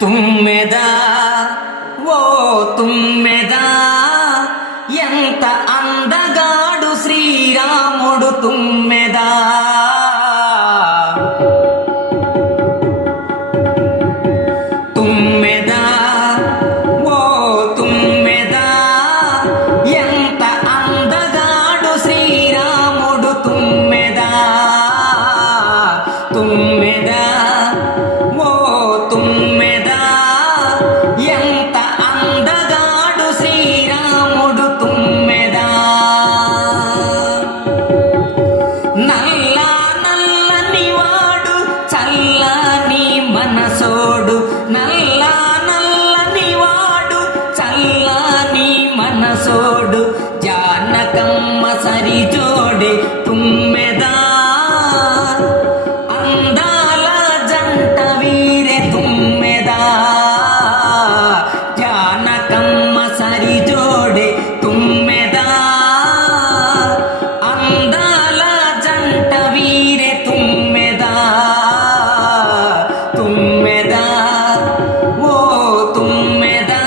తుమ్మెదా ఓ తుమ్మెదా ఎంత అందగాడు శ్రీరాముడు తుమ్మెదా. తుమ్మెదా ఓ తుమ్మెదా ఎంత అందగాడు శ్రీరాముడు తుమ్మెదా. తుమ్మెదా ఓ తుమ్మెదా ఎంత అందగాడు శ్రీరాముడు తుమ్మెదా. నల్ల నల్లని వాడు చల్లని మనసోడు, నల్ల నల్లని వాడు చల్లని మనసోడు, జానకమ్మ సరిజోడే తుమ్మెదా. అందాల జంట వీరే తుమ్మెదా, జానకమ్మ సరిజోడే తుమ్మెదా. అందాల జంట వీరే తుమ్మెదా. తుమ్మెదా ఓ తుమ్మెదా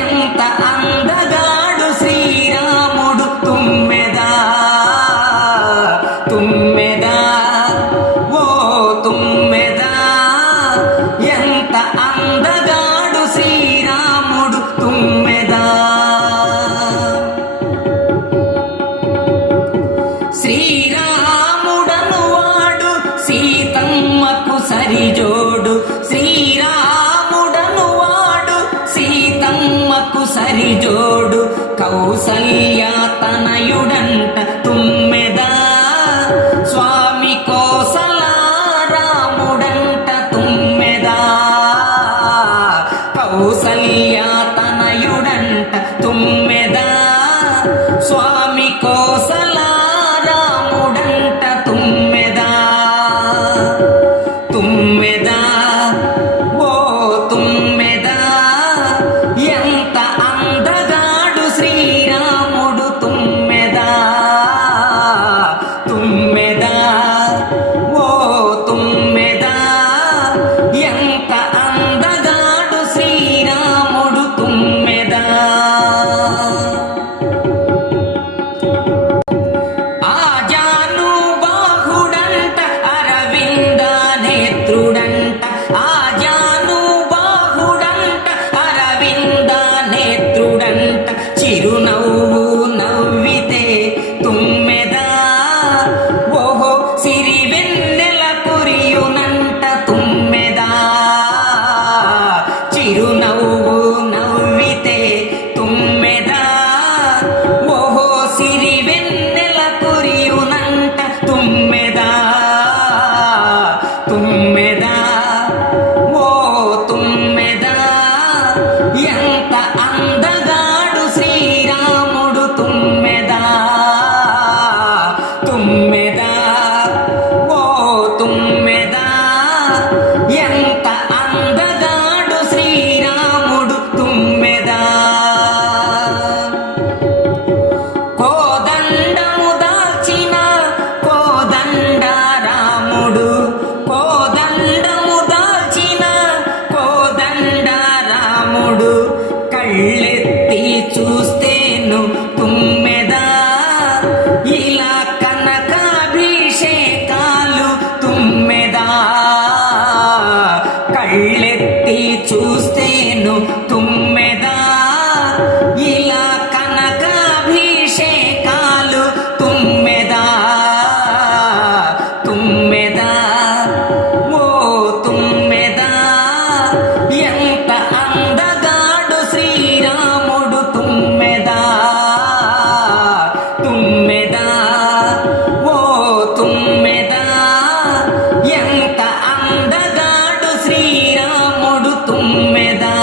ఎంత అందగాడు శ్రీరాముడు తుమ్మెదా. తుమ్మెదా ఓ తుమ్మెదా ఎంత అందగాడు శ్రీరాముడు తుమ్మెదా. శ్రీరాముడను వాడు సీతమ్మకు సరిజోడు, శ్రీరాముడను వాడు సీతమ్మకు సరిజోడు, కౌసల్య తనయుడంట తుమ్మెదా. స్వామి కోసల రాముడంట తుమ్మెదా. కౌసల్య తనయుడంట తుమ్మెదా. స్వామి కోసల రాముడంట తుమ్మెదా. తుమ్మెదా ఓ తుమ్మెదా ఎంత అందగాడు శ్రీరాముడు తుమ్మెదా. తుమ్మెదా ఓ తుమ్మెదా ఎంత అందగాడు శ్రీరాముడు తుమ్మెదా. ఆజానుబాహుడంట అరవింద నేత్రుడంట, ఆజానుబాహుడంట అరవింద నేత్రుడంట, చిరునవ్వు నవ్వితే తుమ్మెదా. ఓహో సిరివెన్నెల కురియునంట తుమ్మెదా. చిరునవ్వు నవ్వితే తుమ్మెదా. ఓహో సిరివెన్నెల కురియునంట తుమ్మెదా. తుమ్మెదా ఓ తుమ్మెదా ఎంత అందగాడు శ్రీరాముడు తుమ్మెదా. తుమ్మెదా ఓ తుమ్మెదా ఎంత అందగాడు శ్రీరాముడు తుమ్మెదా. కోదండము దాల్చిన కోదండ రాముడు, కోదండము దాల్చిన కోదండ రాముడు, కళ్ళెత్తి చూస్తేను తుమ్మెదా. ఇలా కనకాభిషేకాలు తుమ్మెదా. కళ్ళెత్తి చూస్తేను తుమ్మెదా. ఇలా కనకాభిషేకాలు తుమ్మెదా. తుమ్మెదా ఓ తుమ్మెదా ఎంత అందగాడు శ్రీరాముడు తుమ్మెదా. తుమ్మెదా ఓ తుమ్మెదా ఎంత అందగాడు శ్రీరాముడు తుమ్మెదా.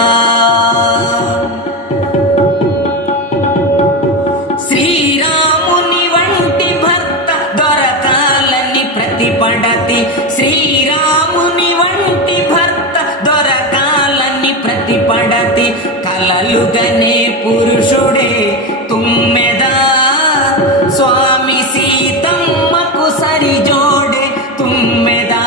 శ్రీరాముని వంటి భర్త దొరకాలని ప్రతిపడతి, శ్రీరాముని వంటి భర్త దొరకాలని ప్రతిపడతి, కలలుగనే పురుషుడే తుమ్మెదా. స్వామి సీతమ్మకు సరిజోడే తుమ్మెదా.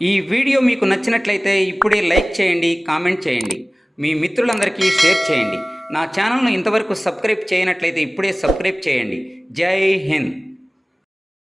ఈ వీడియో మీకు నచ్చినట్లయితే ఇప్పుడే లైక్ చేయండి, కామెంట్ చేయండి, మీ మిత్రులందరికీ షేర్ చేయండి. నా ఛానల్ను ఇంతవరకు సబ్స్క్రైబ్ చేయనట్లయితే ఇప్పుడే సబ్స్క్రైబ్ చేయండి. జై హింద్.